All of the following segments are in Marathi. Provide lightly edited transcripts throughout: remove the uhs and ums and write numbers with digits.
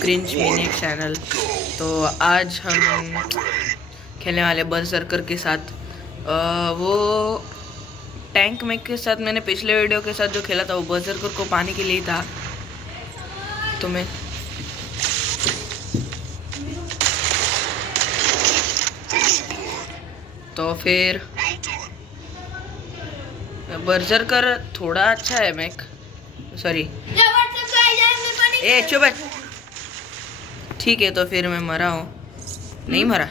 Cringe मिनिक channel. तो आज हम खेलने वाले बर्सर्कर के साथ। वो टैंक मैक के साथ मैंने पिछले वीडियो के साथ जो खेला था वो बर्सर्कर को पाने के लिए था। तो मैं तो फिर बर्सर्कर थोड़ा अच्छा है मैक, सॉरी ए चुप है। ठीक है तो फिर मैं मरा हूँ, नहीं मरा।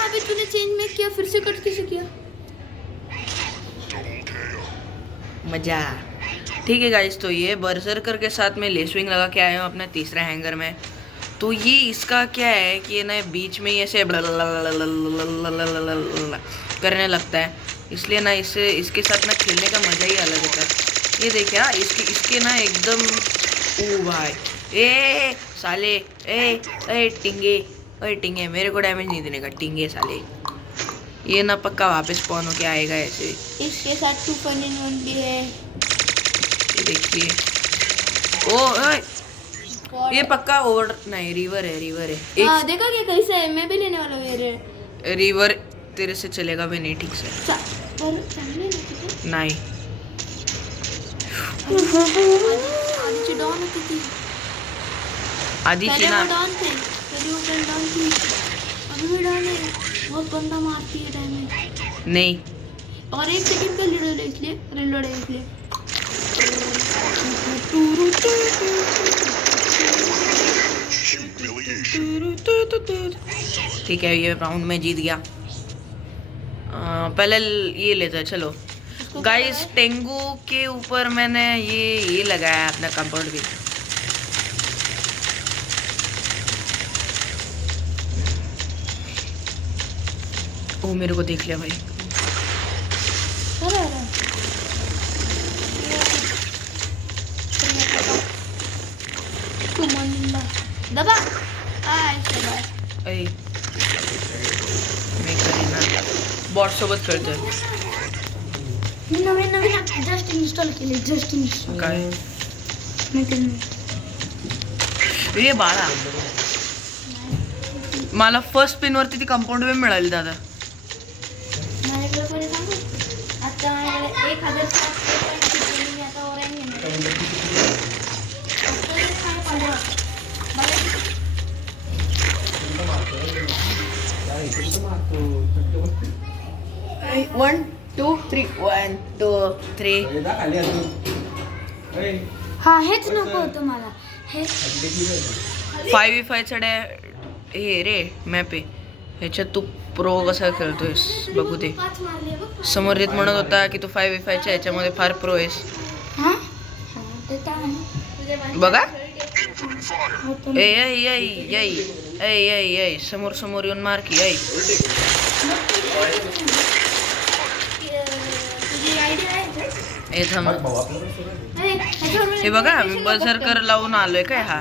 अभी तूने चेंज में किया, फिर से कट कैसे किया? मजा। ठीक है गाइस, तो ये बर्सर्कर के साथ में लेसविंग लगा के आया हूँ अपने तीसरे हैंगर में। तो ये इसका क्या है कि ना बीच में ऐसे करने लगता है, इसलिए ना इसे इसके साथ ना खेलने का मजा ही अलग होता है। ये देखिए ना इसके ना एकदम ओ भाई ए साले ए टिंगे मेरे को डैमेज नहीं देने का टिंगे साले। ये ना पक्का वापस स्पॉन होके आएगा ऐसे। इसके साथ 2.1 भी है। ये देखिए ओ ओए ये पक्का ओवर नहीं रिवर है हाँ देखा क्या कैसे है? मैं भी लेने वाला हूँ ये रिवर तेरे से चलेगा भी नहीं ठीक से नहीं। आधी डाउन होती थी, आधी पहले चीना वो डाउन थे, पहले वो फ्रेंड डाउन थी, अभी भी डाउन है। बहुत बंदा मारती है डैमेज। नहीं। और 1 सेकंड का रीलोड है इसलिए, रीलोड है इसलिए। ठीक है ये राउंड में जीत गया। पहले ये लेते हैं चलो गाइस। टेंगू के ऊपर मैंने ये लगाया अपना कंपाउंड भी। ओ मेरे को देख लिया भाई। दबा अरे मैं करीना बॉट सोबत खेळतोय। नवीन जस्ट इन्स्टॉल केले, जस्ट इन्स्टॉल काय मी ये बाळा मला फर्स्ट पिन वरती ती कंपाऊंड वेब मिळाली दादा। माझ्याकडे कोणी सांगू आता माझ्याकडे 1000 मी आता ओरँग घेणार। 1 2 3 1 2 3 हा हेच नको होतं मला हे 5v5 चा हे रे मॅप आहे ह्याच्यात तू प्रो कसा खेळतोयस बघू दे। समोर येत म्हणत होता की तू 5v5 च्या ह्याच्यामध्ये फार प्रो आहेस। हा ते काय बघा ए समोर येऊन मार की ऐ। तुझी आयडिया आहे हे थांब हे बघा मी बर्सर्कर लावून आलोय काय हा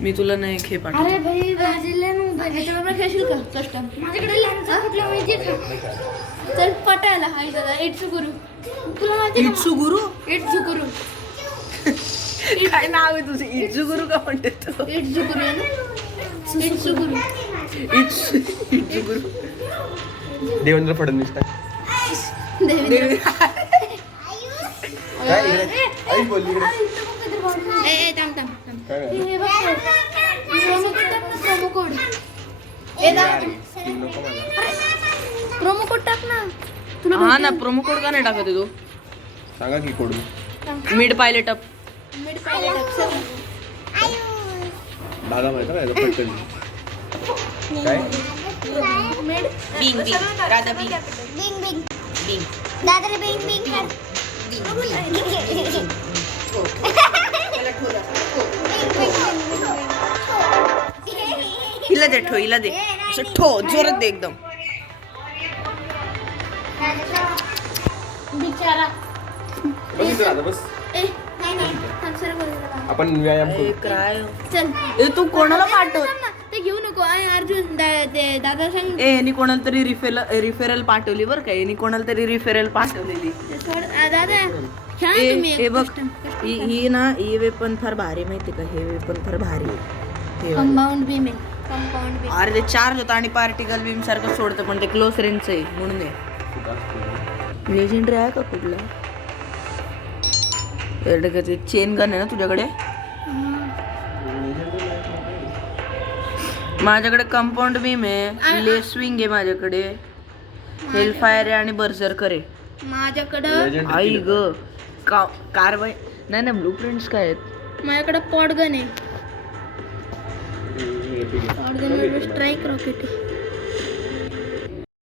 मी तुला नाही खे पाठवतो। अरे भाई ह्याच्यावर खेळशील का कस्टम? माझ्याकडे लॅन्सर कुठला माहिती का? चल पटायला हाय दादा इट्सू गुरु तुला माहिती इट्सू गुरु काय नाव आहे तुझं? इट्सू गुरु का म्हणते तू? इट्सू गुरु आहे ना? इट्सू गुरु देवेंद्र फडणवीस काय आई बोलली इकडे ए थांब काय हे बघ प्रोमो कोड प्रोमो कोड टाक ना तुला हा ना प्रोमो कोड का नाही टाकत आहे तू? सांगा की code mid pilot up mid pilot दादा माहिती आहे का पटकन काय मिड बिंग दादा बिंग दादाला बिंग कर हिला दे असं ठो जोरात दे एकदम। बिचारा बस इथे राहता बस ए नाही आपण व्यायाम करू काय चल तू कोणाला पाठव? ते घेऊ नको आणि अर्जुन ते दादा सांग यांनी कोणाला तरी रिफेरल पाठवली बरं का? यांनी कोणाला तरी रिफेरल पाठवलेली। दादा खेळा ना तुम्ही हे एक बघ custom. ही ना ही वेपन फार भारी माहिती का हे वेपन फार भारी आहे. हे वालं. कंपाऊंड बीम आहे कंपाऊंड बीम अरे ते चार्ज होतं आणि पार्टिकल बीम सारखं सोडतं पण ते क्लोज रेंजचं आहे म्हणून आहे. लेजेंडरी आहे का कुठला ते चेन गन आहे ना तुझ्याकडे. माझ्याकडे कंपाऊंड बीम आहे लेसविंग आहे माझ्याकडे हेलफायर आहे आणि बर्जरकर आहे माझ्याकडं आई ग कारवाई नाही नाही ब्लू प्रिंट्स काय आहेत. माझ्याकडं पॉटगन आहे पॉटगन स्ट्राईक रॉकेट आहे